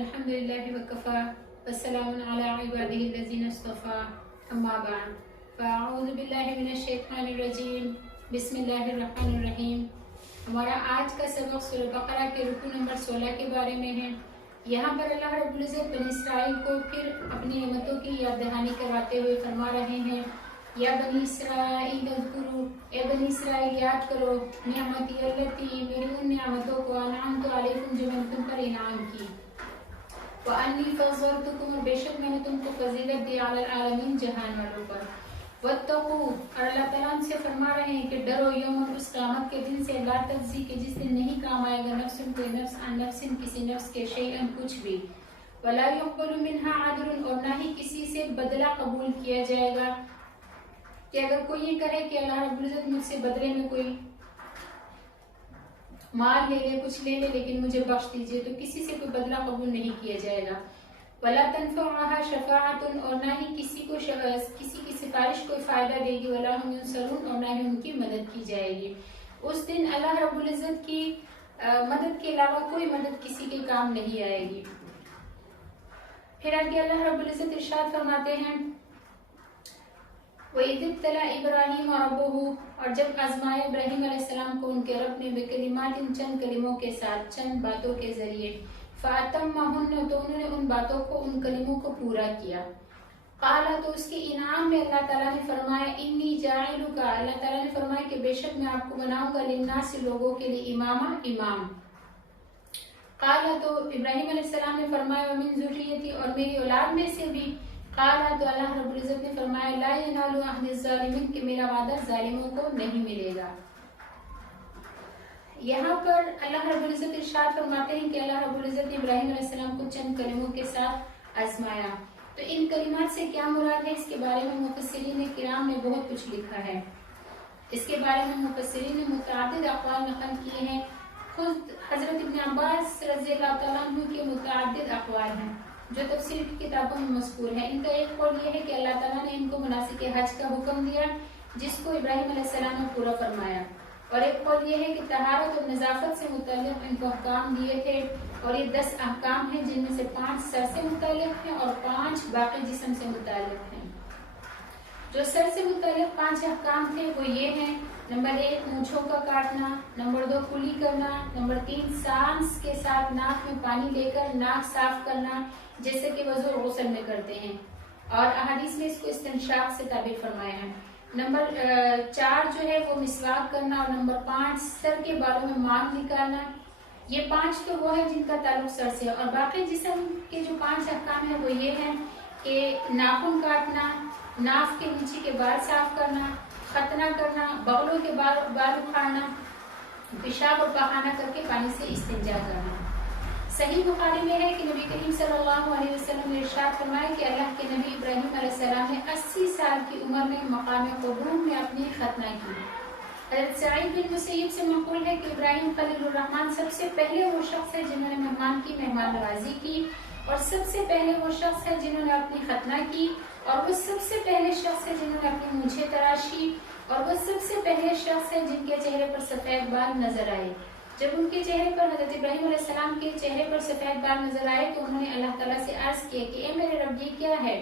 الحمدللہ وکفا والسلام علی عبادہ الذین اصطفى اما بعد فاعوذ باللہ من الشیطان الرجیم بسم اللہ الرحمن الرحیم۔ ہمارا آج کا سبق سورہ بقرہ کے رکوع نمبر 16 کے بارے میں ہے۔ یہاں پر اللہ رب العزت بنی اسرائیل کو پھر اپنی نعمتوں کی یاد دہانی کرواتے ہوئے فرما رہے ہیں، یا بنی اسرائیل اذکروا، اے بنی اسرائیل یاد کرو، نعمتی التی، میری ان نعمتوں کو، انعمت علیکم جو میں نے تم پر انعام کی، وانی فضلتکم، اور بے شک میں نے تم کو فضیلت دی، علی العالمین، جہان والوں پر، واتقوا، اور اللہ تعالیٰ ہم سے فرما رہے ہیں کہ ڈرو، یوم، اس قیامت کے دن سے، لا تجزی، کہ جس دن نہیں کام آئے گا، نفس کوئی نفس، عن نفس کسی نفس کے، شیئا کچھ بھی، ولا یقبل منها عدل، اور نہ ہی کسی سے بدلہ قبول کیا جائے گا، کہ اگر کوئی یہ کہے کہ اللہ رب العزت مجھ سے بدلے میں کوئی مال لے لے، کچھ لے لے، لیکن مجھے بخش دیجئے، تو کسی سے کوئی بدلہ قبول نہیں کیا جائے گا۔ ولا تنفعها شفاعة، اور نہ ہی کسی کی سفارش کوئی فائدہ دے گی، ولا هم ينصرون، اور نہ ہی ان کی مدد کی جائے گی۔ اس دن اللہ رب العزت کی مدد کے علاوہ کوئی مدد کسی کے کام نہیں آئے گی۔ پھر آگے اللہ رب العزت ارشاد فرماتے ہیں، وَإِذِ ابْتَلَىٰ إِبْرَاهِيمَ رَبُّهُ، اور جب آزمائے ابراہیم علیہ السلام کو ان کے رب نے، بکلمات، چند کلموں کے ساتھ، چند باتوں کے ذریعے، فَأَتَمَّهُنَّ، تو انہوں نے ان باتوں کو، ان کلموں کو پورا کیا۔ قَالَ، تو اس کے انعام میں اللہ تعالیٰ نے فرمایا، إِنِّي جَاعِلُكَ، اللہ تعالیٰ نے فرمایا کہ بے شک میں آپ کو بناؤں گا، لِلنَّاسِ، لوگوں کے لیے، امامہ، امام۔ قَالَ، تو ابراہیم علیہ السلام نے فرمایا، وَمِن ذُرِّيَّتِي، اور میری اولاد میں سے بھی۔ قال، تو اللہ رب العزت نے فرمایا، لا ینال عہد الظالمین، کہ میرا وعدہ ظالموں کو نہیں ملے گا۔ یہاں پر اللہ رب العزت ارشاد فرماتے ہیں کہ اللہ رب العزت نے ابراہیم علیہ السلام کو چند کلموں کے ساتھ آزمایا۔ تو ان کلمات سے کیا مراد ہے، اس کے بارے میں مفسرین کرام نے بہت کچھ لکھا ہے۔ اس کے بارے میں مفسرین نے متعدد اقوال نقل کیے ہیں۔ خود حضرت ابن عباس رضی اللہ تعالیٰ عنہ کے متعدد اقوال ہیں جو تفسیر کی کتابوں میں مذکور ہے۔ ان کا ایک قول یہ ہے کہ اللہ تعالیٰ نے ان کو مناسک حج کا حکم دیا، جس کو ابراہیم علیہ السلام نے پورا فرمایا، اور ایک قول یہ ہے کہ طہارت اور نظافت سے متعلق ان کو احکام دیے تھے، اور یہ 10 احکام ہیں، جن میں سے 5 سر سے متعلق ہیں اور 5 باقی جسم سے متعلق ہیں۔ جو سر سے متعلق 5 احکام تھے وہ یہ ہیں، نمبر 1 مونچھوں کا کاٹنا، نمبر 2 کلی کرنا، نمبر 3 سانس کے ساتھ ناک میں پانی لے کر ناک صاف کرنا، جیسے کہ وضو اور غسل میں کرتے ہیں، اور احادیث میں اس کو استنشاق سے تعبیر فرمایا ہے۔ نمبر 4 جو ہے وہ مسواک کرنا، اور نمبر 5 سر کے بالوں میں مار نکالنا۔ یہ 5 تو وہ ہے جن کا تعلق سر سے، اور باقی جسم کے جو 5 احکام ہیں وہ یہ ہیں کہ ناخن کاٹنا، ناف کے نیچے کے بال صاف کرنا، ختنہ کرنا، بغلوں کے بال اکھاڑنا، پیشاب اور پخانہ کر کے پانی سے استنجا کرنا۔ صحیح بخاری میں ہے کہ نبی کریم صلی اللہ علیہ وسلم نے ارشاد فرمایا کہ اللہ کے نبی ابراہیم علیہ السلام نے 80 سال کی عمر میں مقام قدوم میں اپنی ختنہ کی۔ حضرت سعید بن مسیب سے منقول ہے کہ ابراہیم خلیل الرحمن سب سے پہلے وہ شخص ہے جنہوں نے مہمان کی مہمان نوازی کی، اور سب سے پہلے وہ شخص ہے جنہوں نے اپنی ختنہ کی، اور وہ سب سے پہلے شخص ہے جنہوں نے اپنی مونچھیں تراشی، اور وہ سب سے پہلے شخص ہے جن کے چہرے پر سفید بال نظر آئے۔ جب ان کے چہرے پر، حضرت ابراہیم علیہ السلام کے چہرے پر سفید بال نظر آئے تو انہوں نے اللہ تعالیٰ سے عرض کیا کہ اے میرے رب یہ کیا ہے؟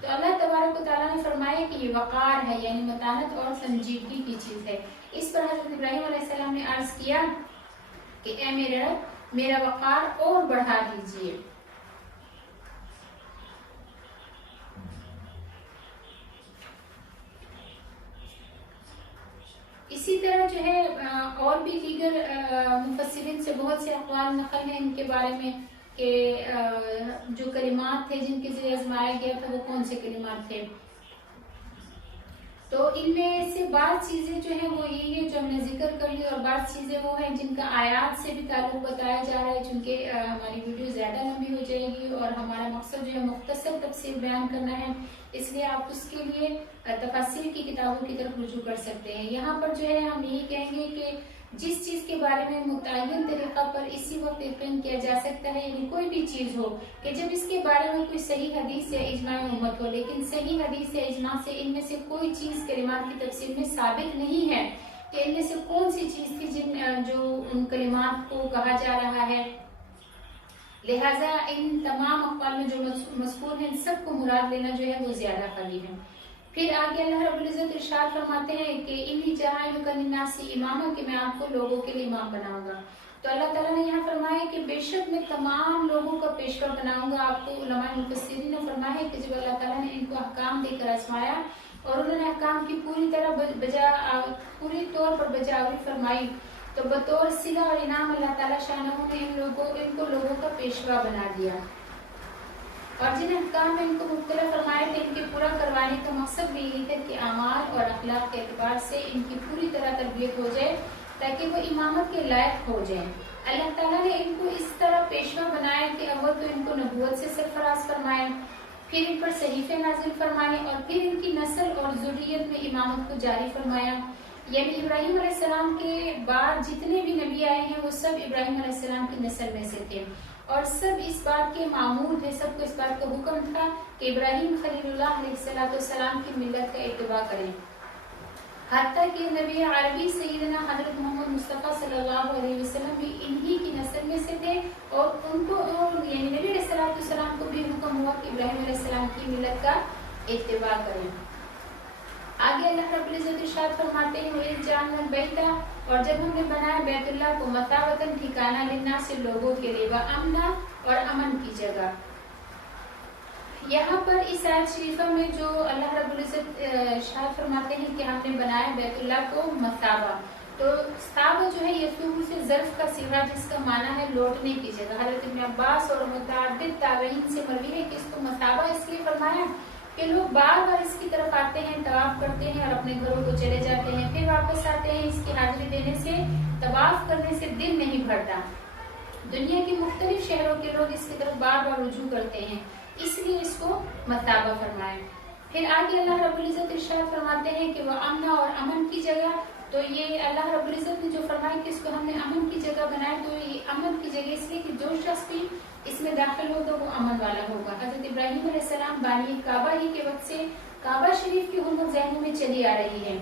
تو اللہ تبارک و تعالیٰ نے فرمایا کہ یہ وقار ہے، یعنی متانت اور سنجیدگی کی چیز ہے۔ اس پر حضرت ابراہیم علیہ السلام نے عرض کیا کہ اے میرے رب میرا وقار اور بڑھا دیجئے۔ اسی طرح جو ہے اور بھی دیگر مفسرین سے بہت سے اقوال نقل ہیں ان کے بارے میں کہ جو کلمات تھے جن کے ذریعے آزمایا گیا تھا وہ کون سے کلمات تھے۔ تو ان میں سے بعض چیزیں جو ہیں وہ یہی ہے جو ہم نے ذکر کر لی، اور بعض چیزیں وہ ہیں جن کا آیات سے بھی تعلق بتایا جا رہا ہے، چونکہ ہماری ویڈیو زیادہ لمبی ہو جائے گی اور ہمارا مقصد جو ہے مختصر تفسیر بیان کرنا ہے، اس لیے آپ اس کے لیے تفاسیر کی کتابوں کی طرف رجوع کر سکتے ہیں۔ یہاں پر جو ہے ہم یہی کہیں گے کہ جس چیز کے بارے میں متعین طریقہ پر اسی وقت یقین کیا جا سکتا ہے، یعنی کوئی بھی چیز ہو کہ جب اس کے بارے میں کوئی صحیح حدیث یا اجماع امت ہو، لیکن صحیح حدیث یا اجماع سے ان میں سے کوئی چیز کلمات کی تفسیر میں ثابت نہیں ہے کہ ان میں سے کون سی چیز تھی جو ان کلمات کو کہا جا رہا ہے، लिहाजा इन तमाम अक़वाल में जो मज़कूर हैं इन सब को मुराद लेना जो है वो ज्यादा कवी है। फिर आगे अल्लाह रब्बुल इज़्ज़त इरशाद फरमाते हैं कि इन्नी जाइलुका लिन्नासी इमामा, कि मैं आपको लोगों के लिए इमाम बनाऊंगा। तो अल्लाह ताला ने यहाँ फरमाया कि बेशक मैं तमाम लोगों का पेशवा बनाऊंगा आपको। उलमा मुफस्सिरीन ने फरमाया कि जब अल्लाह ताला ने इनको अहकाम देकर आजमाया और उन्होंने अहकाम की पूरी तौर पर बजावरी फरमाई, तो बतौर सिला और इनाम अल्लाह ताला शानहू ने इनको लोगों का पेशवा बना दिया। और जिन अहकाम में इनको मुब्तला फरमाया थे, इनके पूरा करवाने का मकसद भी यही था कि अमाल और अखलाक के एतबार से इनकी पूरी तरह तरबियत हो जाए ताकि वो इमामत के लायक हो जाएं। अल्लाह ताला ने इनको इस तरह पेशवा बनाया कि अव्वल तो इनको नबूवत से सरफराज फरमाया, फिर इन पर सहीफे नाजिल फरमाए और फिर इनकी नस्ल और ज़ुर्रियत में इमामत को जारी फरमाया। यानी इब्राहीम अलैहिस्सलाम के बाद जितने भी नबी आए हैं वो सब इब्राहीम अलैहिस्सलाम की नस्ल में से थे और सब इस बात के मामूल थे, सबको इस बात का हुक्म था कि इब्राहीम खलीलुल्लाह अलैहिस्सलाम की मिल्लत का इत्तिबा करें। हत्ता कि नबी अरबी सैयदना हज़रत मोहम्मद मुस्तफ़ा सल्लल्लाहु अलैहि वसल्लम भी इन्हीं की नस्ल में से थे और उनको यानी नबी अलैहिस्सलाम को भी हुक्म हुआ कि इब्राहीम अलैहिस्सलाम की मिल्लत का इत्तिबा करें। आगे अल्लाह रब्बुल इज़्ज़त इरशाद फरमाते हैं वही जानल बैता, और जब हमने बनाया बैतुल्लाह को मतावतन ठिकाना लिन्नास से लोगों के लिए, व अमना और अमन की जगह। यहाँ पर इस आयत शरीफा में जो अल्लाह रब्बुल इज़्ज़त इरशाद फरमाते हैं कि हमने बनाया बैतुल्लाह को मसाबा, तो साबा जो है यसूब से ज़र्फ का सिगा जिसका माना है लौटने की जगह। हज़रत इब्न अब्बास और मुतअद्दिद ताबईन से मरवी है कि इसको मसाबा इसलिए फरमाया कि लोग बार बार इसकी तरफ आते हैं, तवाफ करते हैं और अपने घरों को चले जाते हैं, फिर वापस आते हैं। इसकी हाजिरी देने से, तवाफ करने से दिल नहीं भरता। दुनिया के मुख्तलिफ शहरों के लोग इसकी तरफ बार बार रुजू करते हैं, इसलिए इसको मसाबा फरमाए। फिर आगे अल्लाह रब्बुल इज़्ज़त इरशाद फरमाते हैं कि वह अमना और अमन की जगह। तो ये अल्लाह रब्बुल इज़्ज़त ने जो फरमाया कि इसको हमने अमन की जगह बनाया, तो ये अमन की जगह इसलिए कि जो शख्स भी इसमें दाखिल होगा वो अमन वाला होगा। हज़रत इब्राहीम अलैहिस्सलाम बानी काबा ही के वक्त से काबा शरीफ की हुर्मत ज़हन में चली आ रही है।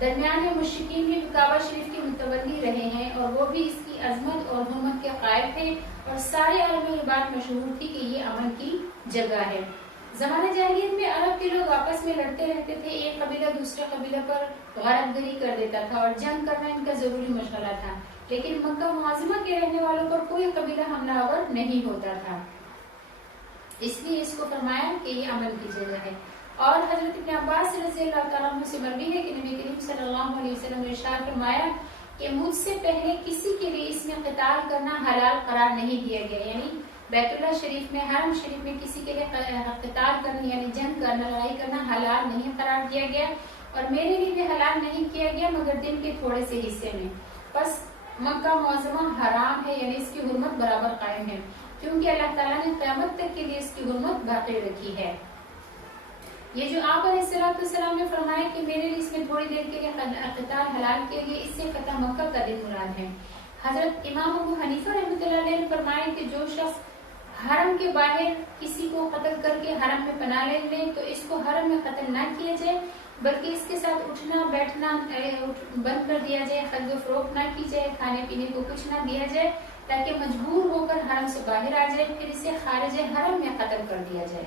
दरमियान में मुश्रिकीन भी काबा शरीफ के मुतवल्ली रहे हैं और वो भी इसकी अजमत और हुर्मत के कायल थे और सारे अरब में ये बात मशहूर थी कि ये अमन की जगह है। ज़माने जाहिलियत में अरब के लोग आपस में लड़ते रहते थे, एक कबीला दूसरे कबीला पर गलतगरी कर देता था और जंग करना इनका जरूरी मशगला था, लेकिन मक्का मुआज़िमा के रहने वालों पर कोई कबीला हमलावर नहीं होता था, इसलिए इसको फरमाया कि ये अमन की जगह है। और हज़रत इब्न अब्बास रज़ियल्लाहु तआला अन्हु से मरवी है कि नबी करीम सल्लल्लाहु अलैहि वसल्लम ने इरशाद फरमाया कि मुझसे पहले किसी के लिए इसमें क़िताल करना हलाल करार नहीं दिया गया। यानी बैतुल्लाह शरीफ में, हरम शरीफ में किसी के लिए क़िताल करना यानी जंग करना, लड़ाई करना हलाल नहीं करार दिया गया और मेरे लिए भी हलाल नहीं किया गया मगर दिन के थोड़े से हिस्से में। बस मक्का मुअज़्ज़मा हराम है, यानी इसकी हुर्मत बराबर कायम है क्योंकि अल्लाह ताला ने क़यामत तक के लिए इसकी हुर्मत बाकी रखी है। ये जो आप अलैहिस्सलाम ने फरमाया कि मेरे लिए इसमें थोड़ी देर के लिए क़िताल हलाल किया गया, इससे फ़तह मक्का का दिन मुराद है। हज़रत इमाम अबू हनीफा रहमतुल्लाह अलैह ने फरमाया कि जो शख्स हरम के बाहर किसी को कत्ल करके हरम में पनाह ले ले तो इसको हरम में कत्ल ना किया जाए बल्कि इसके साथ उठना बैठना बंद कर दिया जाए, खरीदो फरोख्त ना की जाए, खाने पीने को कुछ ना दिया जाए ताकि मजबूर होकर हरम से बाहर आ जाए, फिर इसे खारिज हरम में कत्ल कर दिया जाए।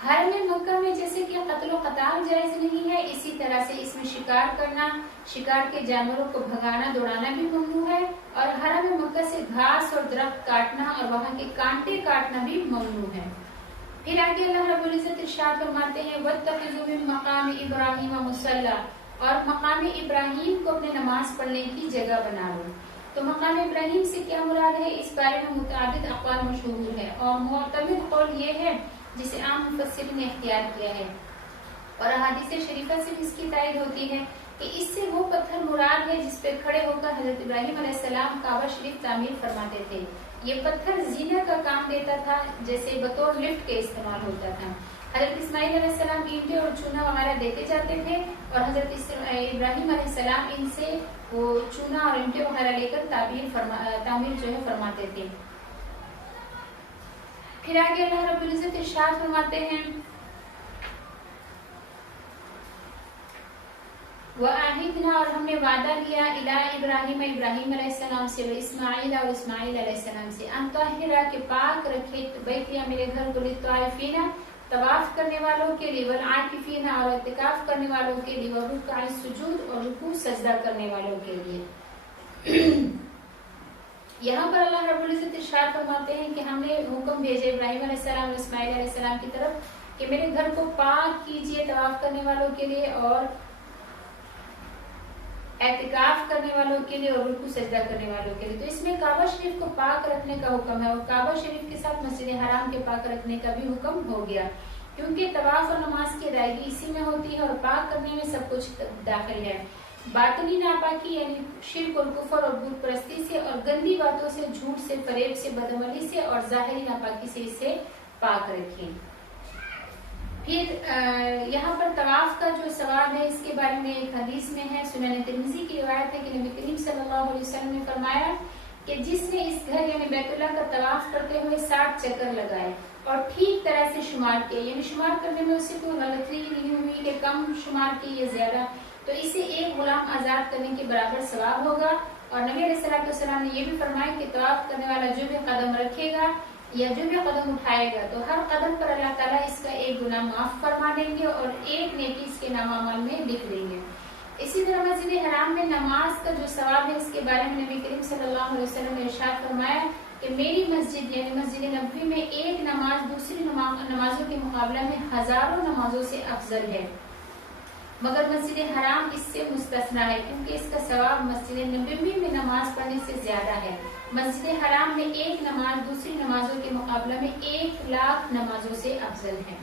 हरम में मक्का में जैसे कि कत्ल व क़ताल जायज नहीं है, इसी तरह से इसमें शिकार करना, शिकार के जानवरों को भगाना दौड़ाना भी ममनू है और हरम में मक्का से घास और दरख्त काटना और वहाँ के कांटे काटना भी ममनू है। फिर आगे अल्लाह रब्बुल इज़्ज़त इरशाद फरमाते हैं वत्तखिज़ू मिन मक़ाम इब्राहीम मुसल्ला, और मकाम इब्राहीम को अपने नमाज पढ़ने की जगह बना लो। तो मकाम इब्राहीम से क्या मुराद है, इस बारे में मुतअद्दिद अक़वाल मशहूर है और मुअतमिद कौल ये है जिसे आम मुफस्सिरीन ने इख्तियार किया है और अहादीस शरीफा से भी इसकी तायद होती है कि इससे वो पत्थर मुराद है जिस पे खड़े होकर हज़रत इब्राहीम अलैहिस्सलाम काबा शरीफ तामीर फरमाते थे। ये पत्थर जीना का काम देता था, जैसे बतौर लिफ्ट के इस्तेमाल होता था। हज़रत इस्माइल अलैहिस्सलाम ईंटें और चूना वगैरह देते जाते थे और हज़रत इब्राहीम अलैहिस्सलाम इनसे वो चूना और ईंटें वगैरह लेकर तामीर जो है फरमाते थे। फिर आगे अल्लाह रब्बुल इज़्ज़त इरशाद फरमाते हैं वआहिदना और हमने वादा लिया इला इब्राहिम इब्राहिम अलैहिस्सलाम से व इस्माइल और इस्माइल अलैहिस्सलाम से अन ताहिरा के पाक रखे बैतिया मेरे घर को लित्वाइफीना तवाफ करने वालों के लिए वल आकिफीना और इतिकाफ करने वालों के लिए व रुकआ सुजूद और रुकू सजदा करने वालों के लिए। यहाँ पर अल्लाह रब्बुल इज्जत इरशाद फरमाते हैं कि हमने हुक्म भेजे इब्राहिम अलैहिस्सलाम और इस्माइल अलैहिस्सलाम की तरफ कि मेरे घर को पाक कीजिए तवाफ करने वालों के लिए और एतिकाफ करने वालों के लिए और रुकू सजदा करने वालों के लिए। तो इसमें काबा शरीफ को पाक रखने का हुक्म है और काबा शरीफ के साथ मस्जिद हराम के पाक रखने का भी हुक्म हो गया, क्योंकि तवाफ और नमाज की अदायगी इसी में होती है और पाक करने में सब कुछ दाखिल है। बातनी नापाकी यानी शिर्क और कुफर और बुत परस्ती से और गंदी बातों से, झूठ से, फरेब से, बदअमली से और जाहिरी नापाकी से इसे पाक रखें। फिर यहाँ पर तवाफ का जो सवाब है इसके बारे में एक हदीस में है, सुनन तिरमिज़ी की रिवायत है कि नबी करीम सल्लल्लाहु अलैहि वसल्लम ने फरमाया कि जिसने इस घर यानी बैतुल्लाह का तवाफ करते हुए 60 चक्कर लगाए और ठीक तरह से शुमार किए, यानी शुमार करने में उससे कोई गलती नहीं हुई कि कम शुमार की या ज्यादा, तो इसे एक गुलाम आजाद करने के बराबर सवाब होगा। और नबी अलैहिस्सलातु वस्सलाम ने यह भी फरमाया कि तवाफ करने वाला जो भी कदम रखेगा या जो भी कदम उठाएगा तो हर कदम पर अल्लाह ताला इसका एक गुनाह माफ फरमा देंगे और एक नेकी इसके नामामल में लिख देंगे। इसी तरह मस्जिद हराम में नमाज का जो सवाब है इसके बारे में नबी करीम सल्लल्लाहु अलैहि वसल्लम ने इरशाद फरमाया कि मेरी मस्जिद यानी मस्जिद नबवी में एक नमाज दूसरी नमाजों के मुकाबले में हजारों नमाजों से अफजल है, मगर मस्जिद हराम इससे मुस्तस्ना है क्योंकि इसका सवाब मस्जिद नबवी में नमाज पढ़ने से ज्यादा है। मस्जिद हराम में एक नमाज दूसरी नमाजों के मुकाबले में 1,00,000 नमाजों से अफजल है।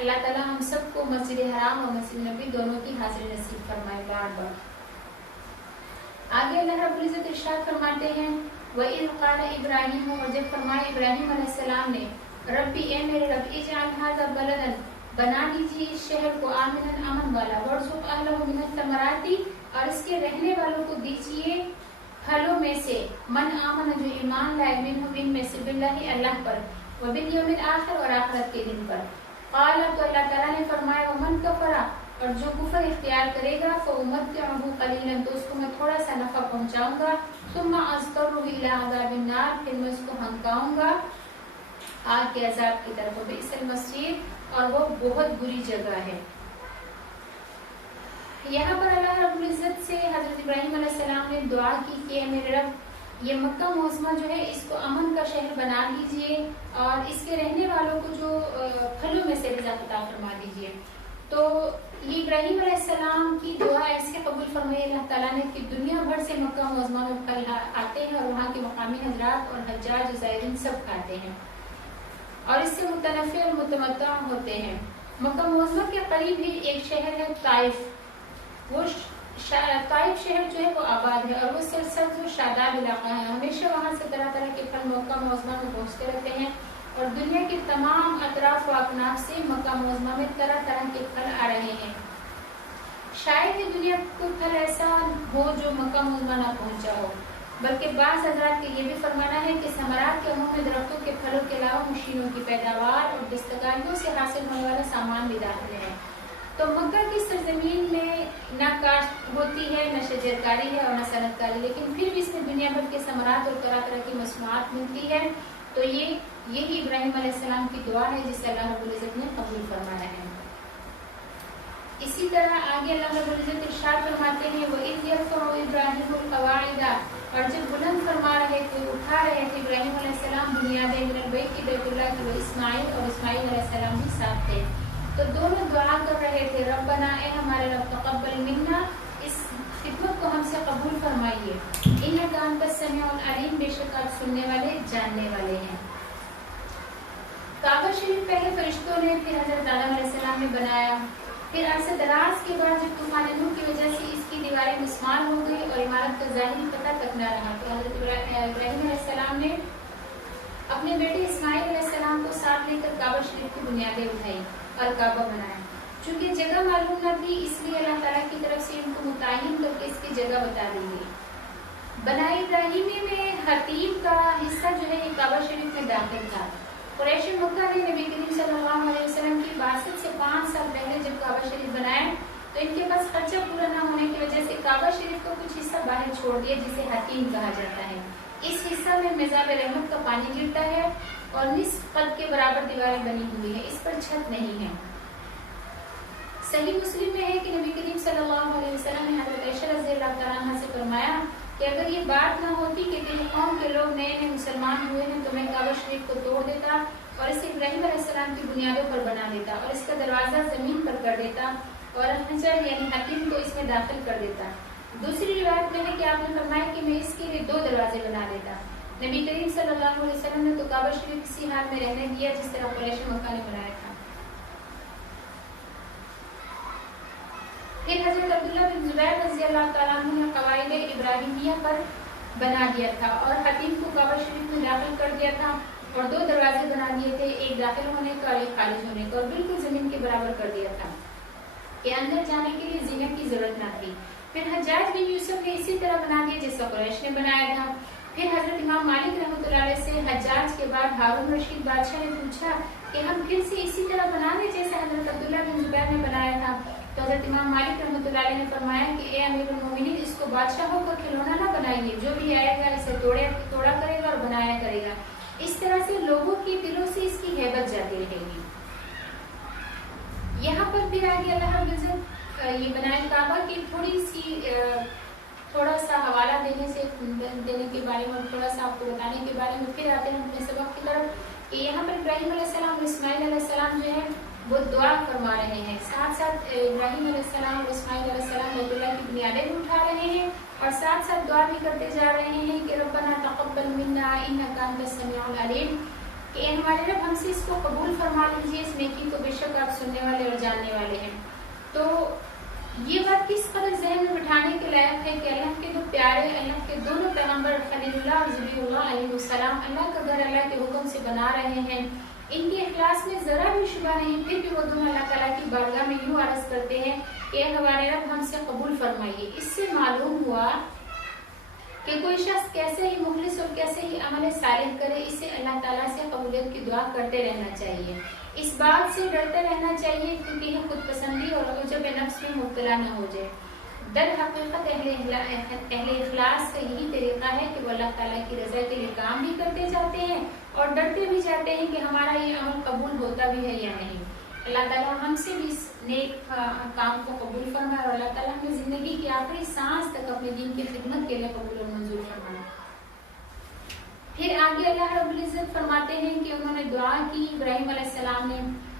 अल्लाह ताला हम सबको मस्जिद हराम और मस्जिद नबवी दोनों की हाजिरी नसीब फरमाए बार बार। आगे अल्लाह रब्बुल इज्जत इरशाद फरमाते हैं व इज़ क़ाल इब्राहीम, और जब फरमाया इब्राहीम अलैहिस्सलाम ने रब्बी ए मेरे रब इजअल हाज़ा बलदन, बना दीजिए इस शहर को आमिनन अमन वाला, वर्ज़ुक़ अहलहु मिनत समराती, और इसके रहने वालों को दीजिए फलों में से, मन आमन जो ईमान लाए, मिनहुम इनमें से, बिल्लाहि अल्लाह पर, व बिल यौमिल आखिर और आखिरत के दिन पर। क़ाल तो अल्लाह ताला ने फरमाया वमन कफरा, और जो कुफर इख्तियार करेगा फ़उमत्तिउहु क़लीलन, तो उसको मैं थोड़ा सा नफा पहुंचाऊंगा, सुम्मा अज़्तरुहु इला अज़ाबिन नार, फिर मैं उसको हंकाऊंगा आग के अज़ाब की तरफ, बिइसल मसीर, और वो बहुत बुरी जगह है। यहाँ पर अल्लाह रब्बुल इज्जत से हजरत इब्राहीम अलैहिस्सलाम ने दुआ की कि मेरे रब ये मक्का मुअज़्ज़मा जो है इसको अमन का शहर बना दीजिए और इसके रहने वालों को जो फलों में से रिज़्क़ अता फरमा दीजिए। तो ये इब्राहीम अलैहिस्सलाम की दुआ ऐसे कबूल फरमाई अल्लाह ताला ने कि दुनिया भर से मक्का मुअज़्ज़मा में फल आते हैं और वहाँ के मकामी हजरात और हज्जाज ज़ायरीन सब खाते हैं और इससे मुतनफ़े और मुतमत्ता होते हैं। मक्का मुअज़्ज़मा के करीब ही एक शहर है ताइफ, वो ताइफ शहर जो है वो आबाद है और वो सरसब्ज़ और शादाब इलाका है। हमेशा वहाँ से तरह तरह के फल मक्का मुअज़्ज़मा में पहुँचते रहते हैं और दुनिया के तमाम अतराफ व अकनाफ से मक्का मुअज़्ज़मा में तरह तरह के फल आ रहे हैं। शायद ही दुनिया कोई फल ऐसा हो जो मक्का मुअज़्ज़मा ना पहुँचा हो, बल्कि बाज़ हज़रात के ये भी फरमाना है कि समरात के अमूम में दरख्तों के फलों के अलावा मशीनों की पैदावार और दस्तकारियों से हासिल होने वाला सामान भी दाखिल है। तो मक्का की सरजमीन में न काश्त होती है, न शजरकारी है और न सनतकारी, लेकिन फिर भी इसमें दुनिया भर के समरात और तरह तरह की मसनूआत मिलती है। तो यही इब्राहीम अलैहिस्सलाम की दुआ है जिसे अल्लाह रब्बुल इज्जत ने कबूल फरमाया है। इसी तरह आगे अल्लाह रब्बुल इज्जत इरशाद फरमाते हैं वो इज़ यरफ़उ इब्राहीमुल क़वाइदा, और जब बुलंद फरमा रहे थे, उठा रहे थे इब्राहीम अलैहिस्सलाम बुनियादें मिनल बैत की बैतुल्लाह की, व इस्माइल और इस्माइल अलैहिस्सलाम भी साथ थे। तो दोनों दुआ कर रहे थे रब्बना ए हमारे रब तक़ब्बल मिन्ना, इस खिदमत को हमसे कबूल फरमाइए, इन्नका अंतस समीउल अलीम, बेशक आप सुनने वाले जानने वाले हैं। काबा शरीफ पहले फरिश्तों ने फिर हजरत आदम अलैहिस्सलाम ने बनाया, फिर अरसे दराज के बाद जब तूफान नूह की वजह से इसकी दीवारें मुस्मार हो गई और इमारत का ज़ाहिरी पता तक न रहा, तो हजरत इब्राहीम अलैहिस्सलाम ने अपने बेटे इस्माइल अलैहिस्सलाम को साथ लेकर काबा शरीफ की बुनियादें उठाई और काबा बनाया। चूंकि जगह मालूम न थी इसलिए अल्लाह ताला की तरफ से इनको मुतायन करके इसकी जगह बता दी गई। बनाई इब्राहीमी में हतीम का हिस्सा जो है ये काबा शरीफ में दाखिल था। कुरैश मक्का ने नबी करीम सल्लल्लाहु अलैहि वसल्लम की बासत से 5 साल पहले जब काबा शरीफ बनाया तो इनके पास खर्चा पूरा न होने की वजह से काबा शरीफ का कुछ हिस्सा बाहर छोड़ दिया, जिसे हकीम कहा जाता है। इस हिस्सा में मिज़ाब रहमत का पानी गिरता है और निस्फ कद के बराबर दीवारें बनी हुई है, इस पर छत नहीं है। सही मुस्लिम में है कि नबी करीम सल्लल्लाहु अलैहि वसल्लम ने हज़रत आयशा रज़ियल्लाहु तआला अन्हा से फरमाया कि अगर ये बात न होती कि तेरी कौम के लोग नए नए मुसलमान हुए हैं तो मैं काबा शरीफ को तोड़ देता और इसे इब्राहिम अलैहिस्सलाम की बुनियादों पर बना देता और इसका दरवाजा जमीन पर कर देता और हजर यानी हकीम को इसमें दाखिल कर देता। दूसरी रिवायत में है कि आपने फरमाया कि मैं इसके लिए 2 दरवाजे बना देता। नबी करीम सल्लल्लाहु अलैहि वसल्लम ने तो काबा शरीफ इसी हाल में रहने दिया जिस तरह कुरैश मक्का ने बनाया था। फिर हजरत अब्दुल्लाह बिन जुबैर रज़ियल्लाहु तआला अन्हु ने कवाइद इब्राहिमिया पर बना दिया था और हकीम को काबा शरीफ में दाखिल कर दिया था और 2 दरवाजे बना दिए थे, एक दाखिल होने का और एक खारिज होने का, और बिल्कुल जमीन के बराबर कर दिया था कि अंदर जाने के लिए जीनत की जरूरत न थी। फिर हज्जाज बिन यूसुफ ने इसी तरह बना दिया जैसा कुरैश ने बनाया था। फिर हजरत इमाम मालिक रहमतुल्लाह अलैह से हज्जाज के बाद हारून रशीद बादशाह ने पूछा कि हम फिर से इसी तरह बना दें जैसे हजरत अब्दुल्लाह बिन जुबैर ने बनाया था। तो हजरत इमाम मालिक रहमतुल्लाह अलैह ने फरमाया कि ए अमीरुल मोमिनीन, इसको बादशाहों का खिलौना ना बनाइए, जो भी आएगा इसे तोड़ा करेगा और बनाया करेगा। इस तरह से लोगों के दिलों से इसकी हैबत जाती रहेगी। यहाँ पर फिर आगे अल्लाह रब्बुल इज्जत ये बनाए काबा की थोड़ा सा हवाला देने के बारे में, थोड़ा सा आपको बताने के बारे में फिर आते हैं अपने सबक की तरफ कि यहाँ पर इब्राहिम अलैहिस्सलाम और इस्माइल अलैहिस्सलाम जो है वो दुआ फरमा रहे हैं। साथ साथ इब्राहिम अलैहिस्सलाम और इस्माइल अलैहिस्सलाम बैतुल्लाह की बुनियादें भी उठा रहे हैं और साथ साथ दुआ भी करते जा रहे हैं कि रब्बना तक़ब्बल मिन्ना इन्नका अंतस समीउल अलीम, कि हमारे रब हमसे इसको कबूल फरमा लीजिए, इस नेकी को बेशक आप सुनने वाले और जानने वाले हैं। तो ये बात किस कदर ज़हन में बिठाने के लायक है कि अल्लाह के 2 प्यारे, अल्लाह के दोनों पैगंबर खलीलुल्लाह और ज़बीहुल्लाह अलैहिस्सलाम अल्लाह का घर अल्लाह के हुक्म से बना रहे हैं। इनके इखलास में जरा भी शुबा नहीं, फिर भी वो दोनों अल्लाह ताला की बारगाह में यूं अर्ज करते हैं कि हमारे रब हमसे कबूल फरमाइए। इससे मालूम हुआ कि कोई शख्स कैसे ही मुखलिस और कैसे ही अमल सालिह करे, इसे अल्लाह ताला से कबूलियत की दुआ करते रहना चाहिए। इस बात से डरते रहना चाहिए क्योंकि यह खुद पसंदी और उजब नफ्स में मुब्तला न हो जाए। दर हकीकत अहले इखलास का यही तरीका है कि वो अल्लाह ताला की रजा के लिए काम भी करते जाते हैं और डरते भी जाते हैं कि हमारा ये अमल कबूल होता भी है या नहीं। अल्लाह ताला हमसे भी इस नेक काम को कबूल फरमाए और अल्लाह ताला हमें जिंदगी की आखिरी सांस तक अपने दीन की खिदमत के लिए कबूल और मंजूर फरमाए। फिर आगे अल्लाह रब्बुल इज्जत फरमाते हैं कि उन्होंने दुआ की इब्राहिम अलैहिस्सलाम ने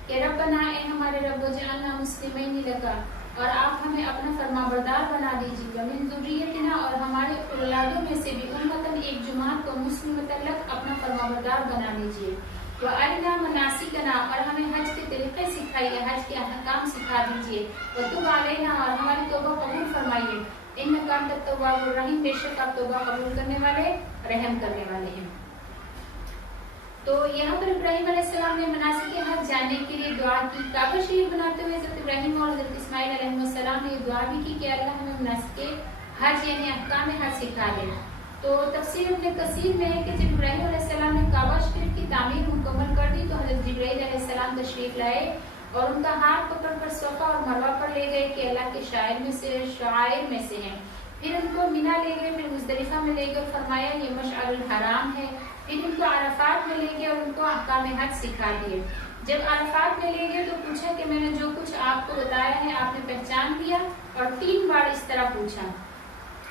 कि रब्बना, ए हमारे रब, वजअलना मुस्लिमैन लका, और आप हमें अपना फरमाबरदार बना दीजिए, मिन ज़ुर्रियतिना, और हमारे औलादों में से भी उम्मतन, एक जमात को, मुस्लिमतन लक, अपना फरमाबरदार बना दीजिए, व अरिना मनासिकना, और हमें हज के तरीके सिखाइए, हज के अहकाम सिखा दीजिए, व तुब अलैना, और हमारी तौबा कबूल फरमाइए, इन्नका अंतत तव्वाबुर रहीम, बेशक आप तौबा कबूल करने वाले, रहम करने वाले हैं। तो यहाँ पर इब्राहिम अलैहिस्सलाम ने मनासिक हज जानने के लिए दुआ की। काबा शरीफ बनाते हुए हज़रत इब्राहिम और हज़रत इस्माइल अलैहिस्सलाम ने दुआ भी की कि अल्लाह हमें मनासिक हज यानी अहकाम हज सिखा दे। तो तफसीर इब्न कसीर में है कि जब इब्राहिम अलैहिस्सलाम ने काबा शरीफ की तामीर मुकम्मल कर दी तो हज़रत जिब्राइल अलैहिस्सलाम तशरीफ लाए और उनका हाथ पकड़कर सफा और मरवा पर ले गए कि अल्लाह के शायर में से हैं। फिर उनको मिना ले गए, फिर मुज़दलिफा में ले गए, फरमाया ये मशअरुल हराम है। फिर उनको अरफात में ले गए और उनको अहकाम हज सिखा दिए। जब अरफात में ले गए तो पूछा कि मैंने जो कुछ आपको बताया है आपने पहचान लिया, और 3 बार इस तरह पूछा।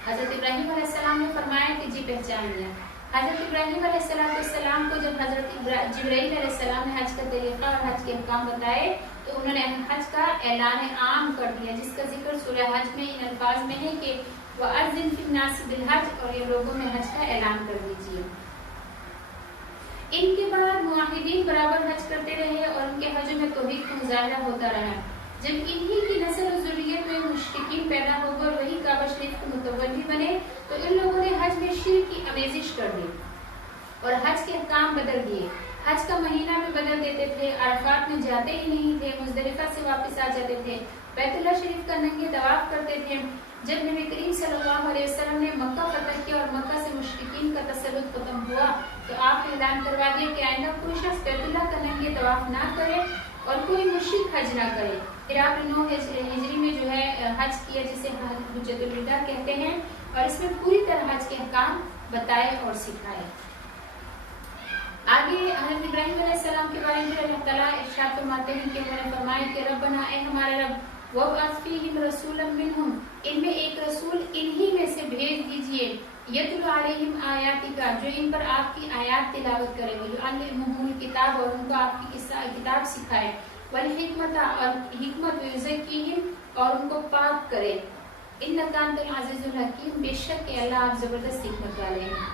हजरत इब्राहिम अलैहिस्सलाम ने फरमाया कि जी पहचान लिया। हजरत इब्राहिम अलैहिस्सलाम को जब हजरत जिब्राइल अलैहिस्सलाम ने हज का तरीका और हज के अहकाम बताए तो उन्होंने हज का ऐलान आम कर दिया, जिसका जिक्र सूरह हज में इन अल्फाज में है कि वअज़्ज़िन फिन्नास बिलहज, और ये लोगों में हज का ऐलान कर दीजिए। इनके बाद मुआहिदीन बराबर हज करते रहे और उनके हज में तौहीद का मुजाहिरा होता रहा। जब इन्हीं की नस्ल और ज़ुर्रियत में मुश्रिकीन पैदा हो गए और वही काबा शरीफ के मुतवल्ली बने तो इन लोगों ने हज में शिर्क की आमेज़िश कर दी और हज के अहकाम बदल दिए। हज का महीना भी बदल देते थे, अरफात में जाते ही नहीं थे, मुज़दलिफा से वापस आ जाते थे, बैतुल्लाह शरीफ का नंगे तवाफ करते थे। जब नबी करीम सल्लल्लाहु अलैहि वसल्लम ने मक्का फतह किया और मक्का से मुश्रिकीन का तसल्लुत खत्म हुआ तो आपने ऐलान करवा दिया कि आइंदा कोई शख्स बैतुल्लाह का नंगे तवाफ ना करे और कोई मुश्रिक हज ना करे। پھر آپ نے 9 ہجری میں جو ہے حج کیا جسے حجۃ الوداع کہتے ہیں، اور اس میں پوری طرح حج کے احکام بتائے اور سکھائے۔ آگے حضرت ابراہیم علیہ السلام کے بارے میں اللہ تعالیٰ ارشاد فرماتے ہیں کہ انہوں نے فرمایا کہ ربنا اے ہمارے رب وابعث فیہم رسولا منہم، ان میں ایک رسول انہی میں سے بھیج دیجئے، یتلو علیہم آیاتک، جو ان پر آپ کی آیات تلاوت کرے، ویعلمہم الکتاب، اور ان کو آپ کی کتاب سکھائے، والحکمت، اور حکمت، ویزکیہم، اور ان کو پاک کرے، انک انت العزیز الحکیم، بے شک کہ اللہ آپ زبردست حکمت والے ہیں۔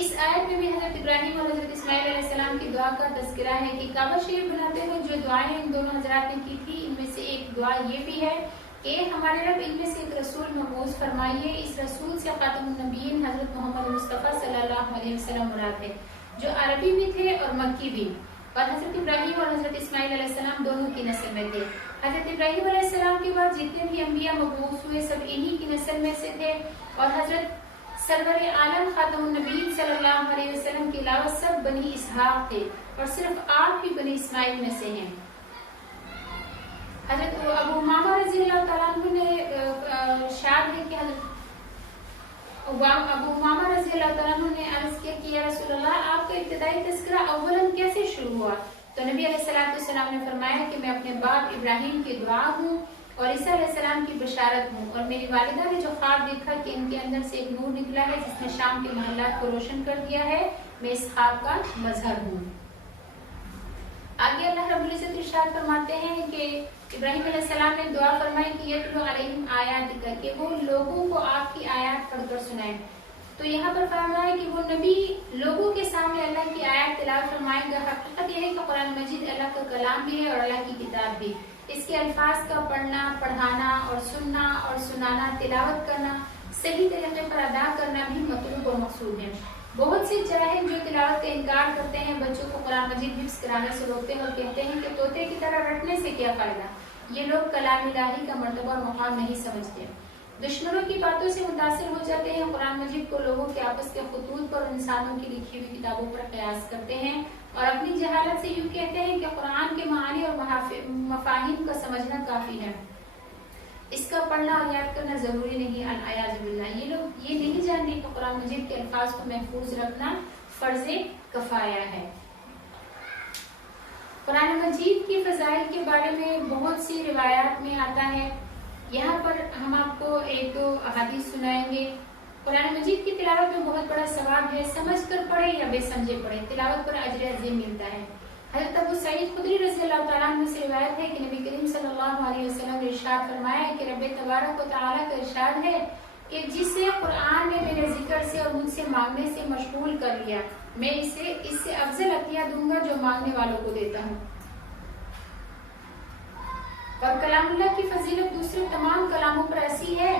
اس آیت میں بھی حضرت ابراہیم اور حضرت اسماعیل علیہ السلام کی دعا کا تذکرہ ہے کہ کعبہ شریف بناتے ہوئے جو دعائیں ان دونوں حضرات نے کی تھی، ان میں سے ایک دعا یہ بھی ہے کہ ہمارے رب ان میں سے ایک رسول مبعوث فرمائیے، اس رسول سے خاتم النبیین حضرت محمد مصطفیٰ صلی اللہ علیہ وسلم مراد ہے، جو عربی بھی تھے اور مکی بھی، اور حضرت ابراہیم اور حضرت اسماعیل علیہ السلام دونوں کی نسل میں تھے۔ حضرت ابراہیم علیہ السلام کے بعد جتنے بھی انبیاء مبعوث ہوئے سب انہی کی نسل میں سے تھے، اور حضرت سرور عالم خاتم النبیین صلی اللہ علیہ وسلم کے علاوہ سب بنی اسحاق تھے، اور صرف آپ ہی بنی اسماعیل میں سے ہیں۔ حضرت ابو امامہ رضی اللہ تعالیٰ عنہ نے شاد ہے کہ حضرت ابو امامہ رضی اللہ تعالیٰ عنہ نے عرض کیا کہ یا رسول اللہ، آپ کا ابتدائی تذکرہ اولاً کیسے شروع ہوا؟ تو نبی علیہ السلام نے فرمایا کہ میں اپنے باپ ابراہیم کی دعا ہوں اور عیسیٰ علیہ السلام کی بشارت ہوں، اور میری والدہ نے جو خواب دیکھا کہ ان کے اندر سے ایک نور نکلا ہے جس نے شام کے محلات کو روشن کر دیا ہے، میں اس خواب کا مظہر ہوں۔ آگے اللہ رب العزت ارشاد فرماتے ہیں کہ ابراہیم علیہ السلام نے دعا فرمائی کہ یتلو علیہم آیاتک، کہ وہ لوگوں کو آپ کی آیات پڑھ کر سنائیں۔ تو یہاں پر فرمایا ہے کہ وہ نبی لوگوں کے سامنے اللہ کی آیات تلاوت فرمائیں گا۔ حقیقت یہ ہے کہ قرآن مجید اللہ کا کلام بھی ہے اور اللہ کی کتاب بھی، اس کے الفاظ کا پڑھنا، پڑھانا اور سننا اور سنانا، تلاوت کرنا، صحیح طریقے پر ادا کرنا بھی مطلوب اور مقصود ہے۔ بہت سے جاہل جو تلاوت کا انکار کرتے ہیں، بچوں کو قرآن مجید حفظ کرانے سے روکتے ہیں اور کہتے ہیں کہ طوطے کی طرح رٹنے سے کیا فائدہ، یہ لوگ کلام الہی کا مرتبہ اور مقام نہیں سمجھتے، دشمنوں کی باتوں سے متاثر ہو جاتے ہیں، قرآن مجید کو لوگوں کے آپس کے خطوط پر انسانوں کی لکھی ہوئی کتابوں پر قیاس کرتے ہیں، اور اپنی جہالت سے یوں کہتے ہیں کہ قرآن کے معانی اور مفاہیم کا سمجھنا کافی ہے، اس کا پڑھنا اور یاد کرنا ضروری نہیں۔ العیاذ باللہ، یہ لوگ یہ نہیں جانتے کہ قرآن مجید کے الفاظ کو محفوظ رکھنا فرض کفایہ ہے۔ قرآن مجید کی فضائل کے بارے میں بہت سی روایات میں آتا ہے، یہاں پر ہم آپ کو ایک دو حدیث سنائیں گے۔ قرآن مجید کی تلاوت میں بہت بڑا ثواب ہے، سمجھ کر پڑھے یا بے سمجھے پڑھے، تلاوت پر اجر عظیم ملتا ہے۔ حضرت ابو سعید خدری رضی اللہ تعالیٰ عنہ سے روایت ہے کہ نبی کریم صلی اللہ علیہ وسلم نے ارشاد فرمایا ہے کہ رب تبارک و تعالیٰ کا ارشاد ہے کہ جسے قرآن نے میرے ذکر سے اور مجھ سے مانگنے سے مشغول کر لیا، میں اس سے افضل عطیہ دوں گا جو مانگنے والوں کو دیتا ہوں۔ اور کلام اللہ کی فضیلت دوسرے تمام کلاموں پر ایسی ہے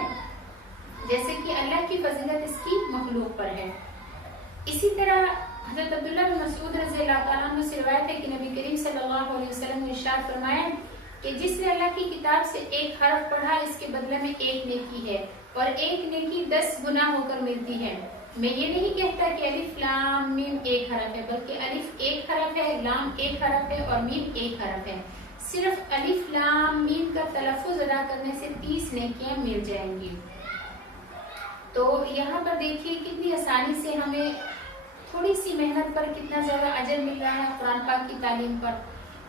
جیسے کہ اللہ کی فضیلت اس کی مخلوق پر ہے۔ اسی طرح حضرت عبداللہ بن مسعود رضی اللہ تعالیٰ عنہ سے روایت ہے کہ نبی کریم صلی اللہ علیہ وسلم نے ارشاد فرمایا کہ جس نے اللہ کی کتاب سے ایک حرف پڑھا، اس کے بدلے میں ایک نیکی ہے، اور ایک نیکی 10 گنا ہو کر ملتی ہے۔ میں یہ نہیں کہتا کہ الف لام میم ایک حرف ہے، بلکہ الف ایک حرف ہے، لام ایک حرف ہے اور میم ایک حرف ہے۔ صرف الف لام میم کا تلفظ ادا کرنے سے 30 نیکیاں مل جائیں گی۔ تو یہاں پر دیکھیے کتنی آسانی سے ہمیں تھوڑی سی محنت پر کتنا زیادہ اجر مل رہا ہے قرآن پاک کی تعلیم پر۔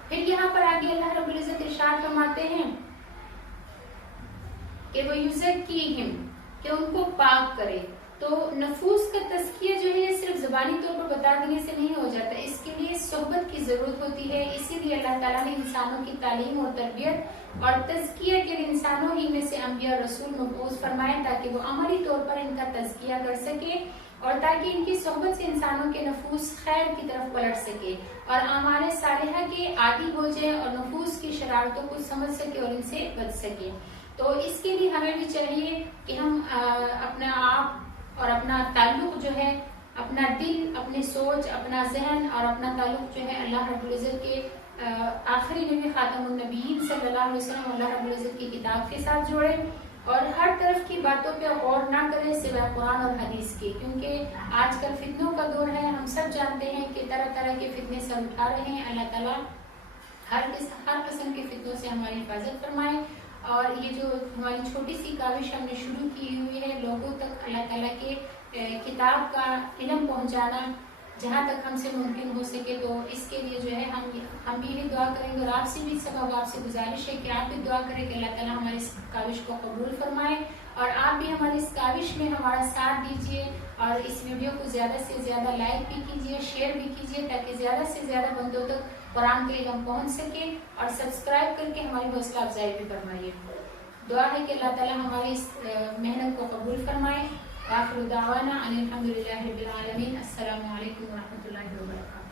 پھر یہاں پر آگے اللہ رب العزت ارشاد فرماتے ہیں کہ وہ یزکیہم، کہ ان کو پاک کرے۔ تو نفوس کا تزکیہ جو ہے صرف زبانی طور پر بتا دینے سے نہیں ہو جاتا، اس کے لیے صحبت کی ضرورت ہوتی ہے۔ اسی لیے اللہ تعالیٰ نے انسانوں کی تعلیم اور تربیت اور تزکیہ کے لیے انسانوں ہی میں سے انبیاء رسول مبعوث فرمائے تاکہ وہ عملی طور پر ان کا تزکیہ کر سکے، اور تاکہ ان کی صحبت سے انسانوں کے نفوس خیر کی طرف پلٹ سکے اور اعمال صالحہ کے عادی ہو جائے اور نفوس کی شرارتوں کو سمجھ سکے اور ان سے بچ سکے۔ تو اس کے لیے ہمیں بھی چاہیے کہ ہم اپنا آپ اور اپنا تعلق جو ہے، اپنا دل، اپنی سوچ، اپنا ذہن اور اپنا تعلق جو ہے اللہ رب العزت کے آخری نبی خاتم النبیین صلی اللہ علیہ وسلم اللہ رب العزت کی کتاب کے ساتھ جوڑے، اور ہر طرف کی باتوں پہ غور نہ کریں سوائے قرآن اور حدیث کے، کیونکہ آج کل فتنوں کا دور ہے، ہم سب جانتے ہیں کہ طرح طرح کے فتنے سب اٹھا رہے ہیں۔ اللہ تعالیٰ ہر قسم کے فتنوں سے ہماری حفاظت فرمائے. اور یہ جو ہماری چھوٹی سی کاوش ہم نے شروع کی ہوئی ہے لوگوں تک اللہ تعالیٰ کے کتاب کا علم پہنچانا جہاں تک ہم سے ممکن ہو سکے، تو اس کے لیے جو ہے ہم بھی یہ دعا کریں گے. اور آپ سے بھی سبب آپ سے گزارش ہے کہ آپ بھی دعا کریں کہ اللہ تعالیٰ ہماری اس کاوش کو قبول فرمائے. اور آپ بھی ہماری اس کاوش میں ہمارا ساتھ دیجیے اور اس ویڈیو کو زیادہ سے زیادہ لائک بھی کیجیے، شیئر بھی کیجیے، تاکہ زیادہ سے زیادہ بندوں تک قرآن کا علم پہنچ سکے. اور سبسکرائب کر کے ہماری حوصلہ افزائی بھی فرمائیے. دعا ہے کہ اللہ تعالیٰ ہماری اس محنت کو قبول فرمائے. آخر دعوانا ان الحمد للہ رب العالمین. السلام علیکم ورحمۃ اللہ وبرکاتہ.